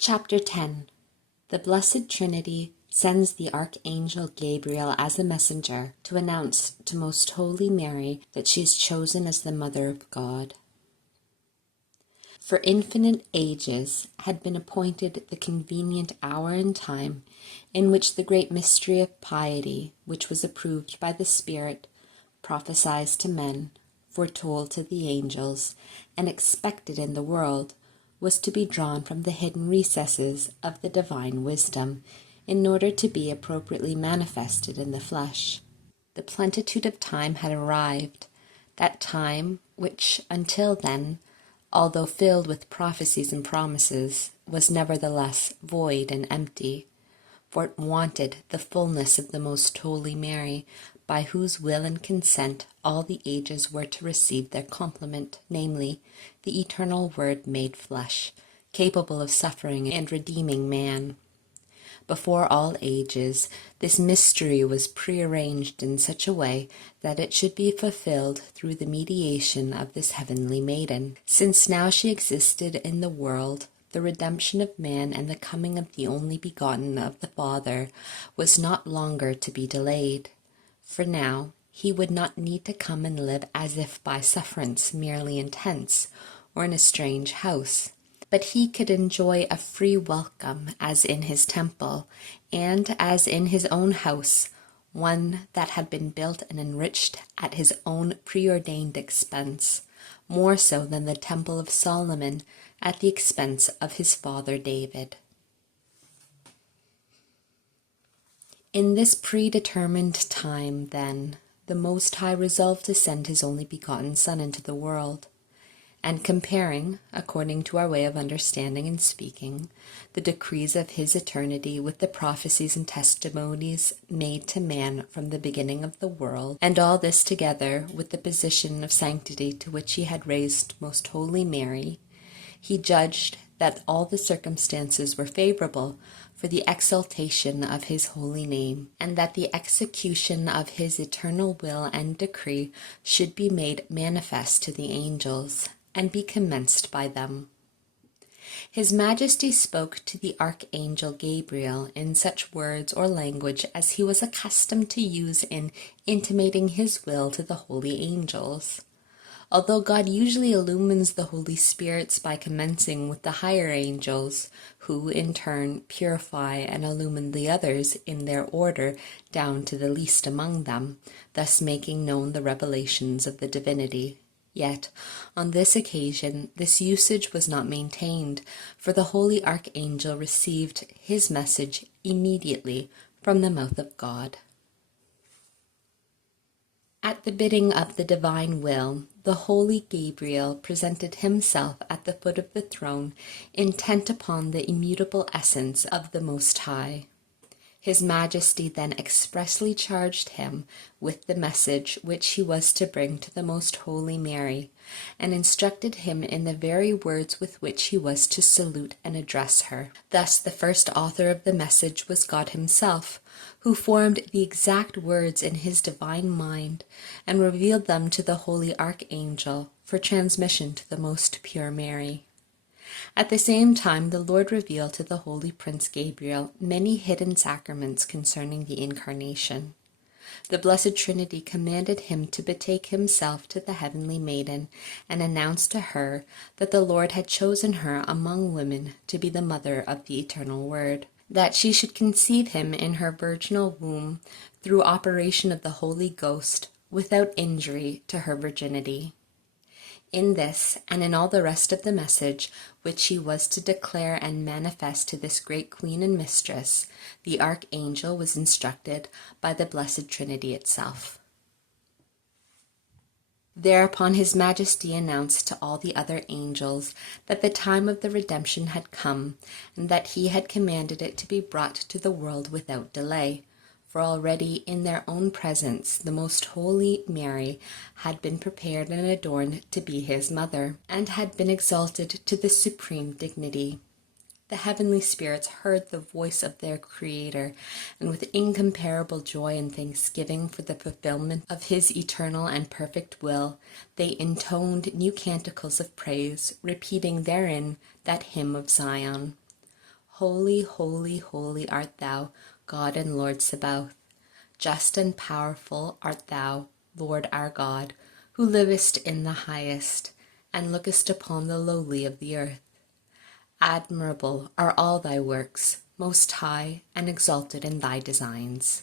Chapter 10. The Blessed Trinity sends the Archangel Gabriel as a messenger to announce to Most Holy Mary that she is chosen as the Mother of God. For infinite ages had been appointed the convenient hour and time in which the great mystery of piety, which was approved by the Spirit, prophesied to men, foretold to the angels, and expected in the world, was to be drawn from the hidden recesses of the divine wisdom, in order to be appropriately manifested in the flesh. The plenitude of time had arrived, that time which until then, although filled with prophecies and promises, was nevertheless void and empty, for it wanted the fullness of the Most Holy Mary, by whose will and consent all the ages were to receive their complement, namely, the eternal Word made flesh, capable of suffering and redeeming man. Before all ages, this mystery was prearranged in such a way that it should be fulfilled through the mediation of this heavenly maiden. Since now she existed in the world, the redemption of man and the coming of the only begotten of the Father was not longer to be delayed. For now, he would not need to come and live as if by sufferance merely in tents, or in a strange house, but he could enjoy a free welcome as in his temple, and as in his own house, one that had been built and enriched at his own preordained expense, more so than the temple of Solomon at the expense of his father David. In this predetermined time, then, the Most High resolved to send his only begotten Son into the world, and comparing, according to our way of understanding and speaking, the decrees of his eternity with the prophecies and testimonies made to man from the beginning of the world, and all this together with the position of sanctity to which he had raised Most Holy Mary, he judged that all the circumstances were favorable for the exaltation of his holy name, and that the execution of his eternal will and decree should be made manifest to the angels, and be commenced by them. His Majesty spoke to the Archangel Gabriel in such words or language as he was accustomed to use in intimating his will to the holy angels. Although God usually illumines the Holy Spirits by commencing with the higher angels, who in turn purify and illumine the others in their order down to the least among them, thus making known the revelations of the divinity. Yet, on this occasion, this usage was not maintained, for the holy Archangel received his message immediately from the mouth of God. At the bidding of the divine will, the holy Gabriel presented himself at the foot of the throne, intent upon the immutable essence of the Most High. His Majesty then expressly charged him with the message which he was to bring to the Most Holy Mary, and instructed him in the very words with which he was to salute and address her. Thus the first author of the message was God himself, who formed the exact words in his divine mind, and revealed them to the holy Archangel for transmission to the most pure Mary. At the same time, the Lord revealed to the holy Prince Gabriel many hidden sacraments concerning the Incarnation. The Blessed Trinity commanded him to betake himself to the heavenly maiden and announce to her that the Lord had chosen her among women to be the mother of the Eternal Word, that she should conceive him in her virginal womb through operation of the Holy Ghost without injury to her virginity. In this, and in all the rest of the message which he was to declare and manifest to this great Queen and Mistress, the Archangel was instructed by the Blessed Trinity itself. Thereupon his Majesty announced to all the other angels that the time of the redemption had come, and that he had commanded it to be brought to the world without delay. For already in their own presence the Most Holy Mary had been prepared and adorned to be his mother, and had been exalted to the supreme dignity. The heavenly spirits heard the voice of their Creator, and with incomparable joy and thanksgiving for the fulfillment of his eternal and perfect will, they intoned new canticles of praise, repeating therein that hymn of Zion. Holy, holy, holy art thou, God and Lord Sabaoth. Just and powerful art thou, Lord our God, who livest in the highest, and lookest upon the lowly of the earth. Admirable are all thy works, most high and exalted in thy designs.